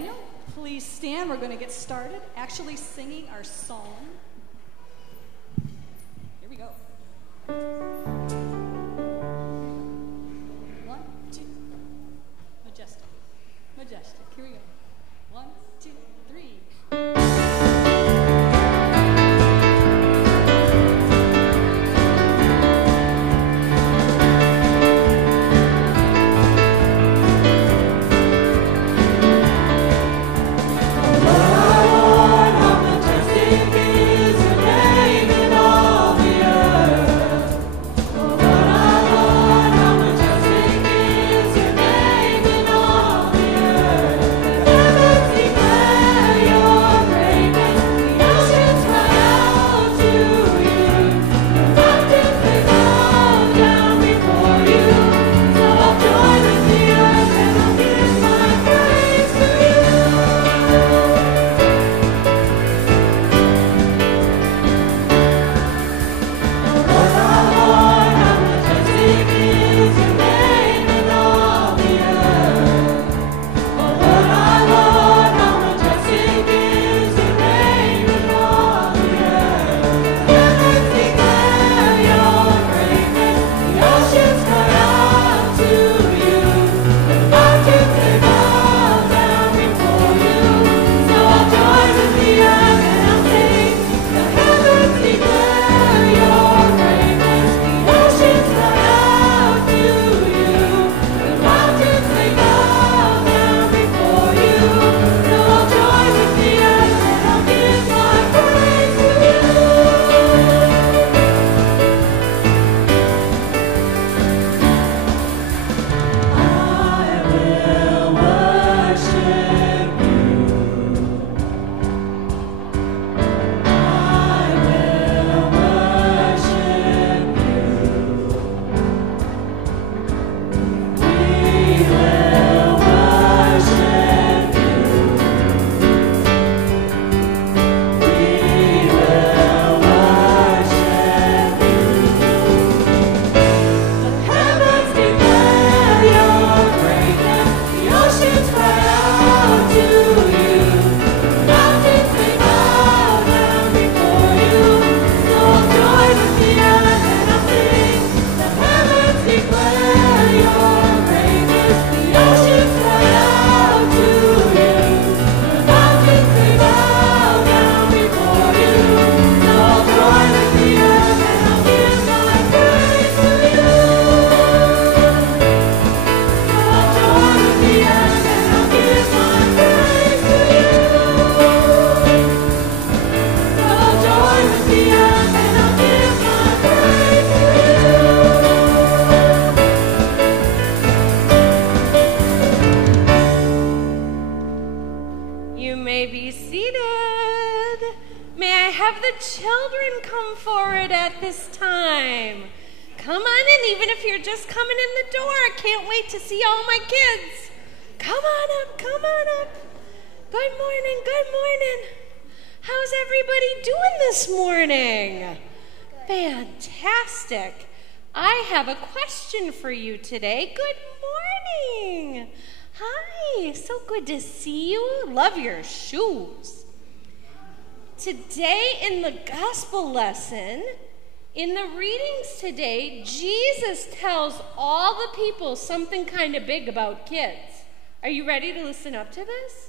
Immanuel, please stand. We're going to get started actually singing our song. Here we go. 1, 2. Majestic. Majestic. Here we go. 1, 2, 3. For you today. Good morning. Hi, so good to see you. Love your shoes. Today in the gospel lesson, in the readings today, Jesus tells all the people something kind of big about kids. Are you ready to listen up to this?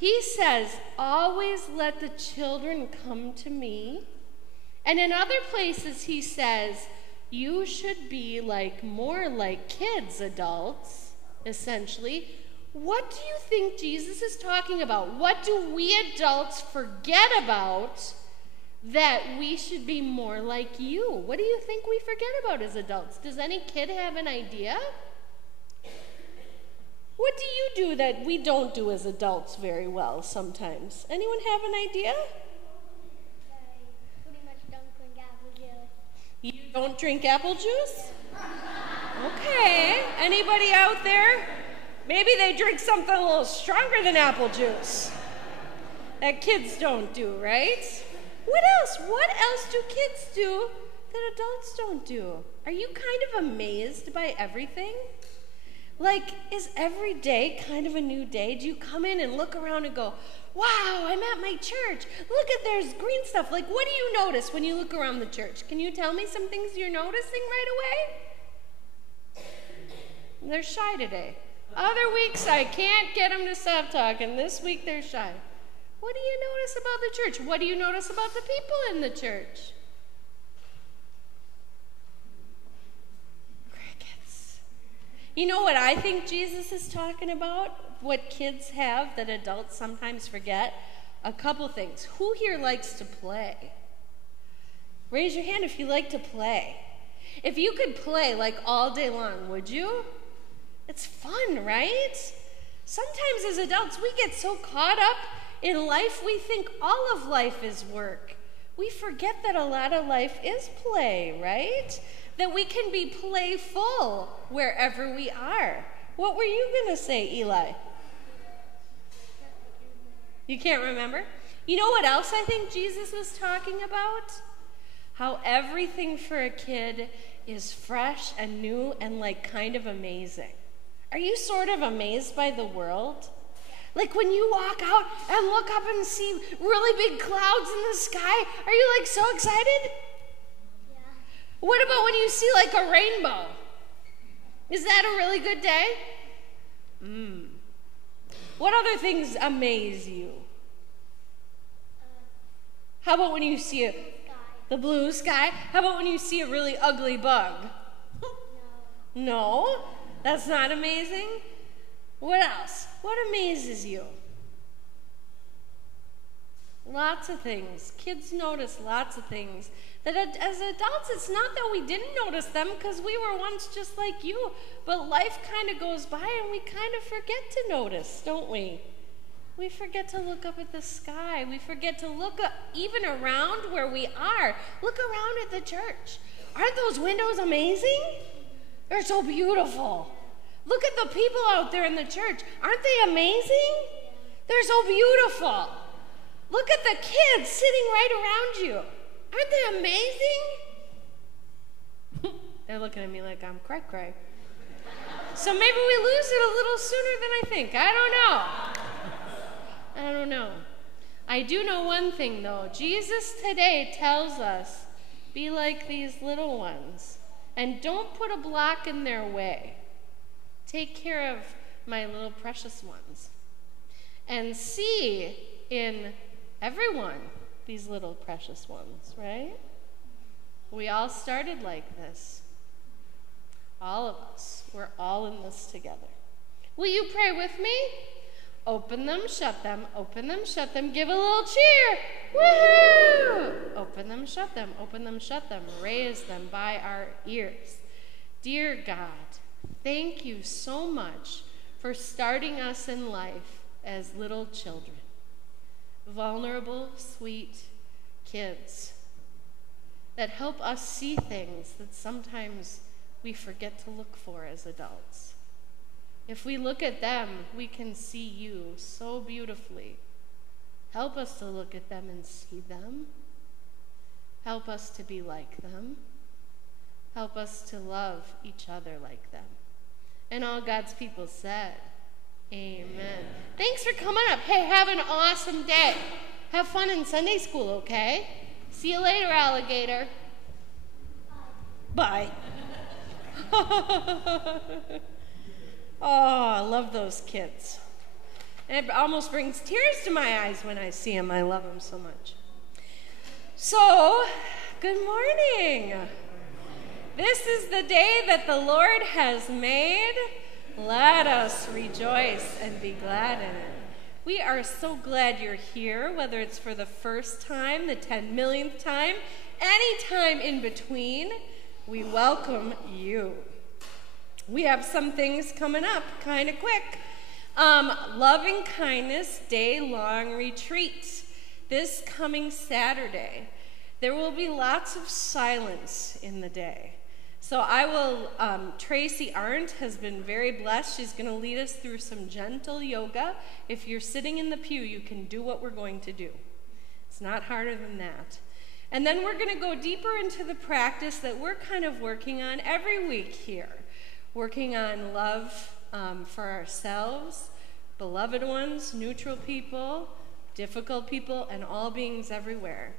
He says, always let the children come to me. And in other places he says, you should be more like kids, adults, essentially. What do you think Jesus is talking about? What do we adults forget about that we should be more like you? What do you think we forget about as adults? Does any kid have an idea? What do you do that we don't do as adults very well sometimes? Anyone have an idea? You don't drink apple juice? Okay. Anybody out there? Maybe they drink something a little stronger than apple juice. That kids don't do, right? What else? What else do kids do that adults don't do? Are you kind of amazed by everything? Like, is every day kind of a new day? Do you come in and look around and go, wow, I'm at my church. Look at, there's green stuff. Like, what do you notice when you look around the church? Can you tell me some things you're noticing right away? They're shy today. Other weeks, I can't get them to stop talking. This week, they're shy. What do you notice about the church? What do you notice about the people in the church? Crickets. You know what I think Jesus is talking about? What kids have that adults sometimes forget? A couple things. Who here likes to play? Raise your hand if you like to play. If you could play like all day long, would you? It's fun, right? Sometimes as adults, we get so caught up in life, we think all of life is work. We forget that a lot of life is play, right? That we can be playful wherever we are. What were you going to say, Eli? You can't remember? You know what else I think Jesus was talking about? How everything for a kid is fresh and new and like kind of amazing. Are you sort of amazed by the world? Like when you walk out and look up and see really big clouds in the sky, are you like so excited? Yeah. What about when you see like a rainbow? Is that a really good day? What other things amaze you? How about when you see the blue sky? How about when you see a really ugly bug? No? That's not amazing? What else? What amazes you? Lots of things. Kids notice lots of things. That as adults, it's not that we didn't notice them because we were once just like you, but life kind of goes by and we kind of forget to notice, don't we? We forget to look up at the sky. We forget to look up even around where we are. Look around at the church. Aren't those windows amazing? They're so beautiful. Look at the people out there in the church. Aren't they amazing? They're so beautiful. Look at the kids sitting right around you. Aren't they amazing? They're looking at me like I'm cray-cray. So maybe we lose it a little sooner than I think. I don't know. I do know one thing, though. Jesus today tells us, be like these little ones, and don't put a block in their way. Take care of my little precious ones. And see in everyone these little precious ones, right? We all started like this. All of us. We're all in this together. Will you pray with me? Open them, shut them, open them, shut them. Give a little cheer. Woohoo! Open them, shut them, open them, shut them. Raise them by our ears. Dear God, thank you so much for starting us in life as little children. Vulnerable, sweet kids that help us see things that sometimes we forget to look for as adults. If we look at them, we can see you so beautifully. Help us to look at them and see them. Help us to be like them. Help us to love each other like them. And all God's people said, amen. Thanks for coming up. Hey, have an awesome day. Have fun in Sunday school, okay? See you later, alligator. Bye. Oh, I love those kids. It almost brings tears to my eyes when I see them. I love them so much. So, good morning. This is the day that the Lord has made. Let us rejoice and be glad in it. We are so glad you're here, whether it's for the first time, the 10 millionth time, any time in between. We welcome you. We have some things coming up kind of quick. Loving Kindness Day-Long Retreat this coming Saturday. There will be lots of silence in the day. So Tracy Arndt has been very blessed. She's going to lead us through some gentle yoga. If you're sitting in the pew, you can do what we're going to do. It's not harder than that. And then we're going to go deeper into the practice that we're kind of working on every week here. Working on love for ourselves, beloved ones, neutral people, difficult people, and all beings everywhere.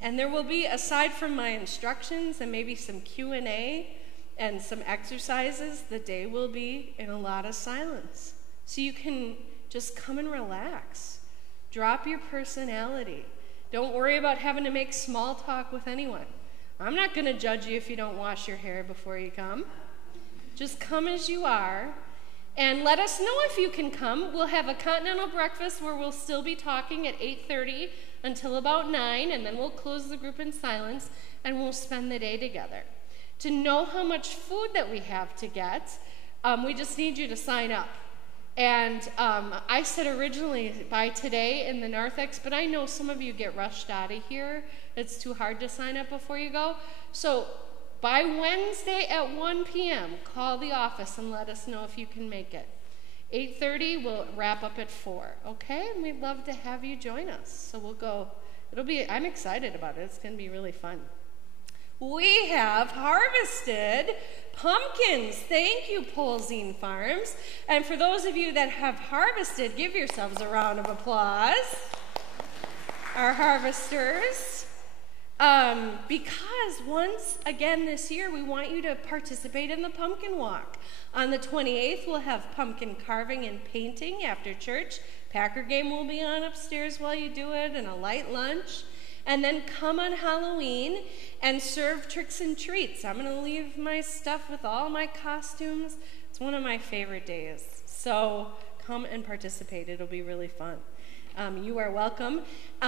And there will be, aside from my instructions and maybe some Q&A and some exercises, the day will be in a lot of silence. So you can just come and relax. Drop your personality. Don't worry about having to make small talk with anyone. I'm not going to judge you if you don't wash your hair before you come. Just come as you are. And let us know if you can come. We'll have a continental breakfast where we'll still be talking at 8:30 until about 9, and then we'll close the group in silence, and we'll spend the day together. To know how much food that we have to get, we just need you to sign up. And I said originally by today in the narthex, but I know some of you get rushed out of here. It's too hard to sign up before you go. So by Wednesday at 1 p.m., call the office and let us know if you can make it. 8:30, we'll wrap up at 4, okay? And we'd love to have you join us. So we'll go. I'm excited about it. It's going to be really fun. We have harvested pumpkins. Thank you, Polzine Farms. And for those of you that have harvested, give yourselves a round of applause. Our harvesters. Because once again this year, we want you to participate in the pumpkin walk. On the 28th, we'll have pumpkin carving and painting after church. Packer game will be on upstairs while you do it, and a light lunch. And then come on Halloween and serve tricks and treats. I'm going to leave my stuff with all my costumes. It's one of my favorite days. So come and participate. It'll be really fun. You are welcome.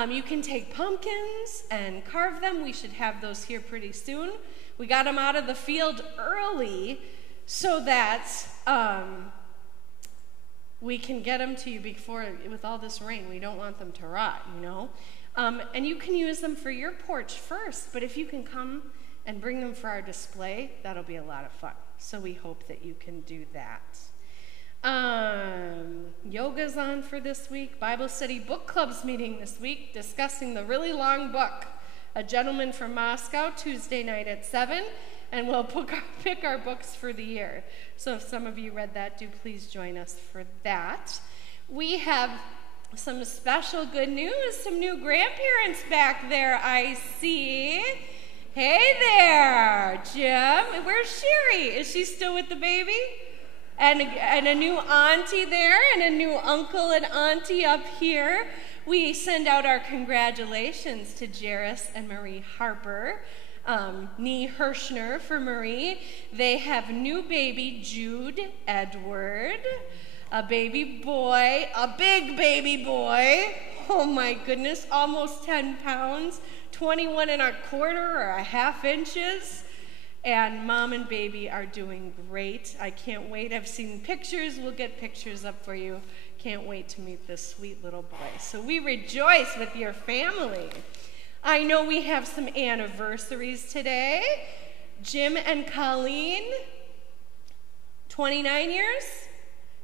You can take pumpkins and carve them. We should have those here pretty soon. We got them out of the field early so that we can get them to you before, with all this rain. We don't want them to rot, you know. And you can use them for your porch first, but if you can come and bring them for our display, that'll be a lot of fun. So we hope that you can do that. Yoga's on for this week. Bible study book club's meeting this week, discussing the really long book, A Gentleman from Moscow, Tuesday night at 7, and we'll pick our books for the year. So if some of you read that, do please join us for that. We have some special good news, some new grandparents back there, I see. Hey there, Jim. Where's Sherry? Is she still with the baby? And a new auntie there, and a new uncle and auntie up here. We send out our congratulations to Jairus and Marie Harper, Nee Hirschner for Marie. They have new baby, Jude Edward, a baby boy, a big baby boy. Oh my goodness, almost 10 pounds, 21 1/4 or 1/2 inches. And mom and baby are doing great. I can't wait. I've seen pictures. We'll get pictures up for you. Can't wait to meet this sweet little boy. So we rejoice with your family. I know we have some anniversaries today. Jim and Colleen, 29 years?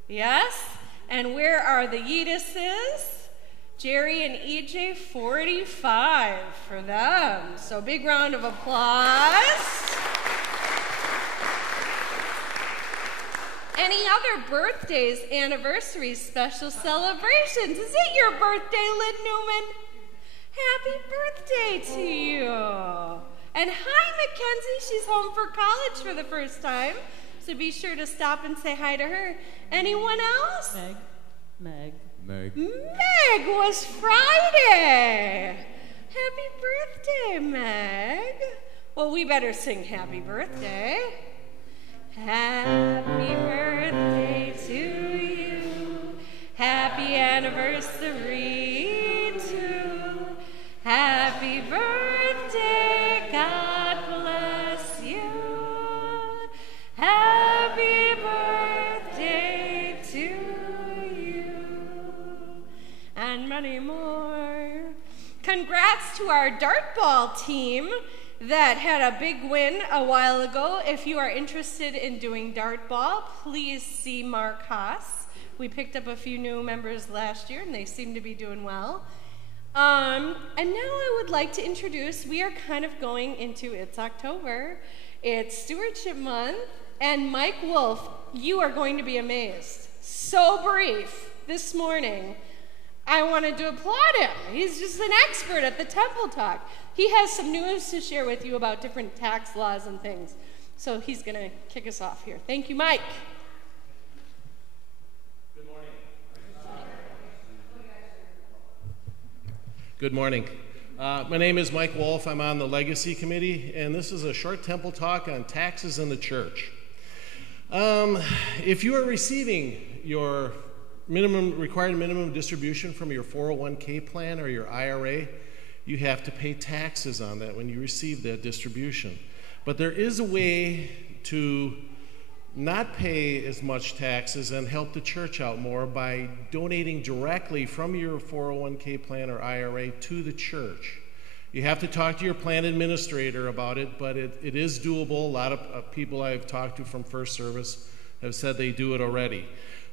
Yes. And where are the Yeatuses? Jerry and EJ, 45 for them. So big round of applause. Any other birthdays, anniversaries, special celebrations? Is it your birthday, Lynn Newman? Happy birthday to you. And hi, Mackenzie. She's home for college for the first time. So be sure to stop and say hi to her. Anyone else? Meg. Meg was Friday. Happy birthday, Meg. Well, we better sing happy birthday. Happy birthday to you. Happy anniversary to. Happy birthday, God bless you. Happy birthday to you. And many more. Congrats to our dartball team that had a big win a while ago. If you are interested in doing dartball, please see Mark Haas. We picked up a few new members last year, and they seem to be doing well. And now I would like to introduce, we are kind of going into, it's October, it's Stewardship Month, And Mike Wolf, you are going to be amazed. So brief this morning, I wanted to applaud him. He's just an expert at the Temple Talk. He has some news to share with you about different tax laws and things. So he's going to kick us off here. Thank you, Mike. Good morning. Good morning. My name is Mike Wolf. I'm on the Legacy Committee, and this is a short Temple Talk on taxes in the church. If you are receiving your required minimum distribution from your 401k plan or your IRA, you have to pay taxes on that when you receive that distribution. But there is a way to not pay as much taxes and help the church out more by donating directly from your 401k plan or IRA to the church. You have to talk to your plan administrator about it, but it is doable. A lot of people I've talked to from First Service have said they do it already.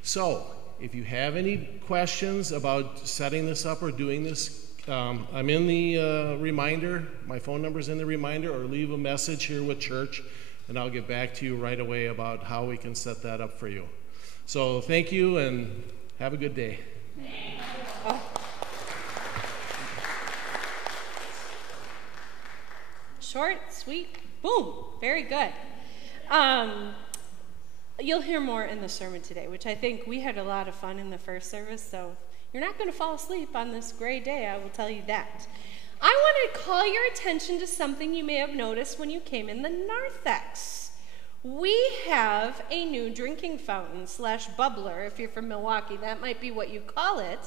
So, if you have any questions about setting this up or doing this, I'm in the reminder. My phone number's in the reminder, or leave a message here with church, and I'll get back to you right away about how we can set that up for you. So thank you, and have a good day. Short, sweet, boom, very good. You'll hear more in the sermon today, which I think we had a lot of fun in the first service, so you're not going to fall asleep on this gray day, I will tell you that. I want to call your attention to something you may have noticed when you came in the narthex. We have a new drinking fountain / bubbler. If you're from Milwaukee, that might be what you call it.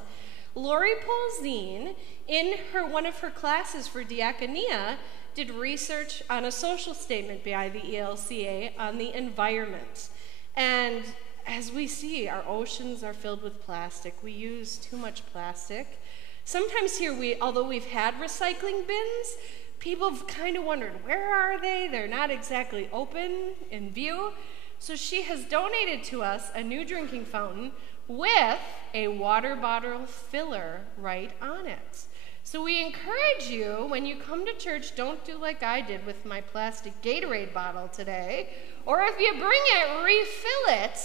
Lori Polzine, in one of her classes for diaconia, did research on a social statement by the ELCA on the environment. And as we see, our oceans are filled with plastic. We use too much plastic. Sometimes here, although we've had recycling bins, people have kind of wondered, where are they? They're not exactly open in view. So she has donated to us a new drinking fountain with a water bottle filler right on it. So we encourage you, when you come to church, don't do like I did with my plastic Gatorade bottle today. Or if you bring it, refill it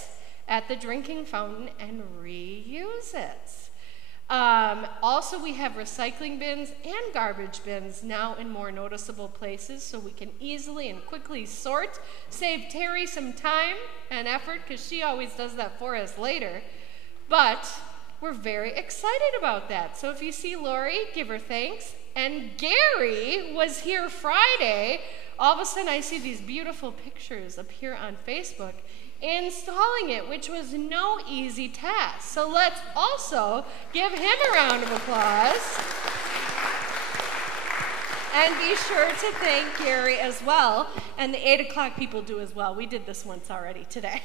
at the drinking fountain and reuse it. Also, we have recycling bins and garbage bins now in more noticeable places, so we can easily and quickly sort, save Terry some time and effort, because she always does that for us later. But we're very excited about that. So if you see Lori, give her thanks. And Gary was here Friday. All of a sudden, I see these beautiful pictures appear on Facebook, installing it, which was no easy task. So let's also give him a round of applause. And be sure to thank Gary as well. And the 8 o'clock people do as well. We did this once already today.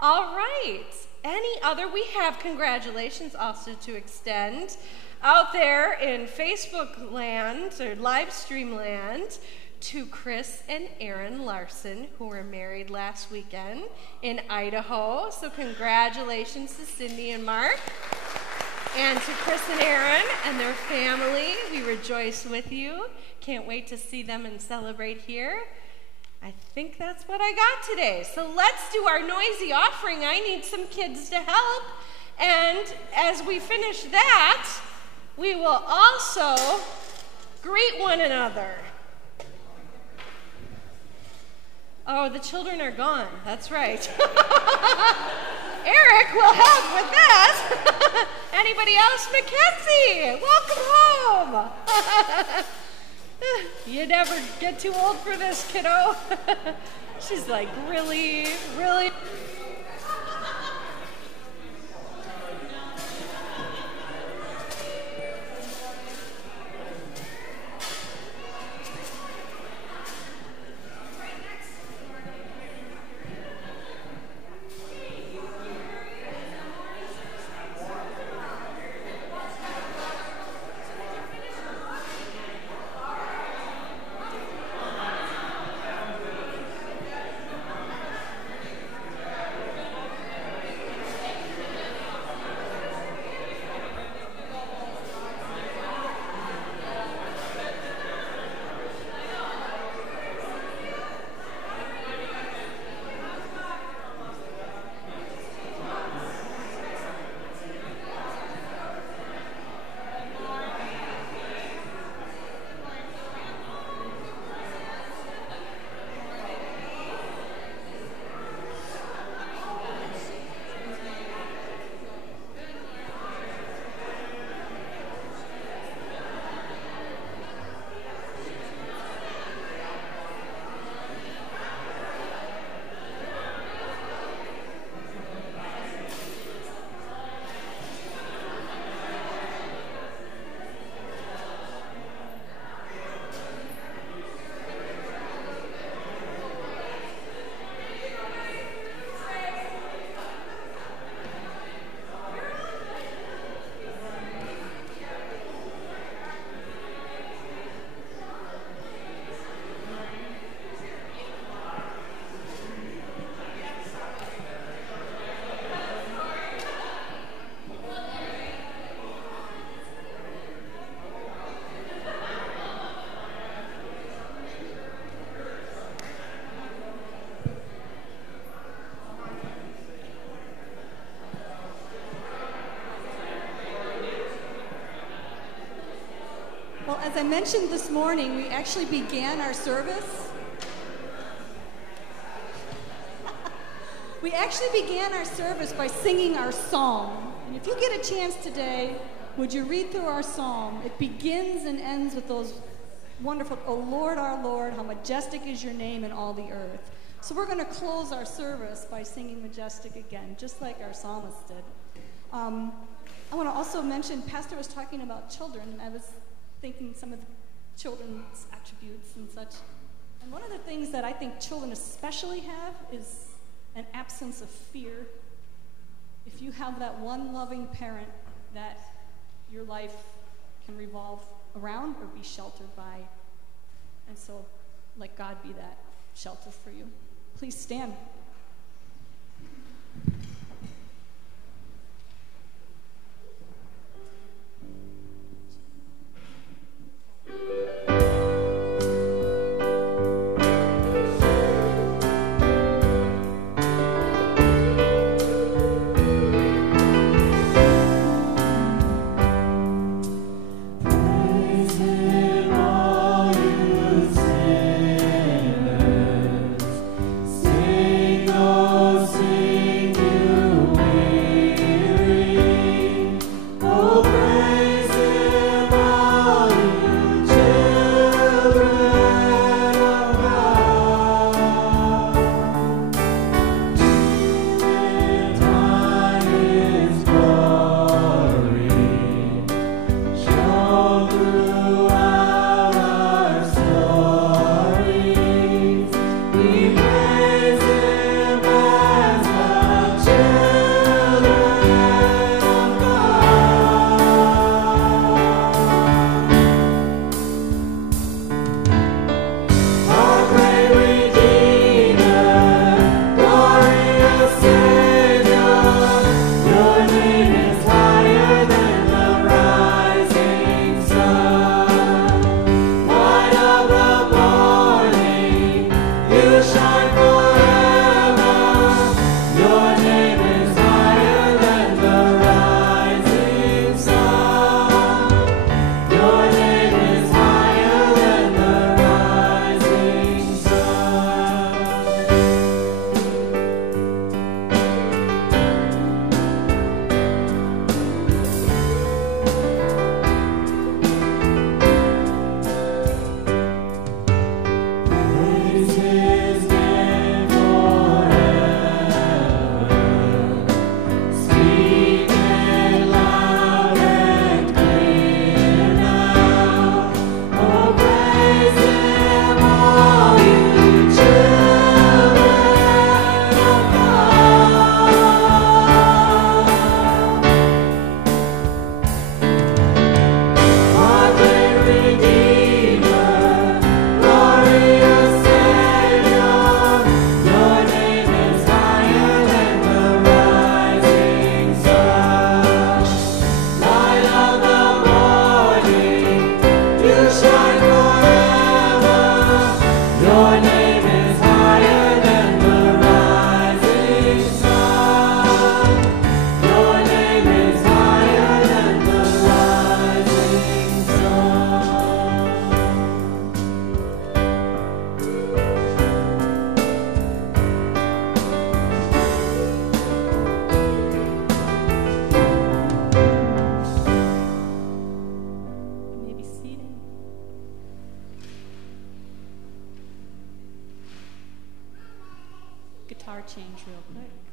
All right. Any other? We have congratulations also to extend out there in Facebook land or live stream land to Chris and Aaron Larson, who were married last weekend in Idaho. So congratulations to Cindy and Mark. And to Chris and Aaron and their family, we rejoice with you. Can't wait to see them and celebrate here. I think that's what I got today. So let's do our noisy offering. I need some kids to help. And as we finish that, we will also greet one another. Oh, the children are gone. That's right. Eric will help with that. Anybody else? Mackenzie, welcome home. You never get too old for this, kiddo. She's like, really, really? Well, as I mentioned this morning, we actually began our service. We actually began our service by singing our psalm. And if you get a chance today, would you read through our psalm? It begins and ends with those wonderful, "O Lord, our Lord, how majestic is your name in all the earth." So we're going to close our service by singing Majestic again, just like our psalmist did. I want to also mention, Pastor was talking about children, and I was thinking some of the children's attributes and such. And one of the things that I think children especially have is an absence of fear. If you have that one loving parent that your life can revolve around or be sheltered by, and so let God be that shelter for you. Please stand. Guitar change real quick.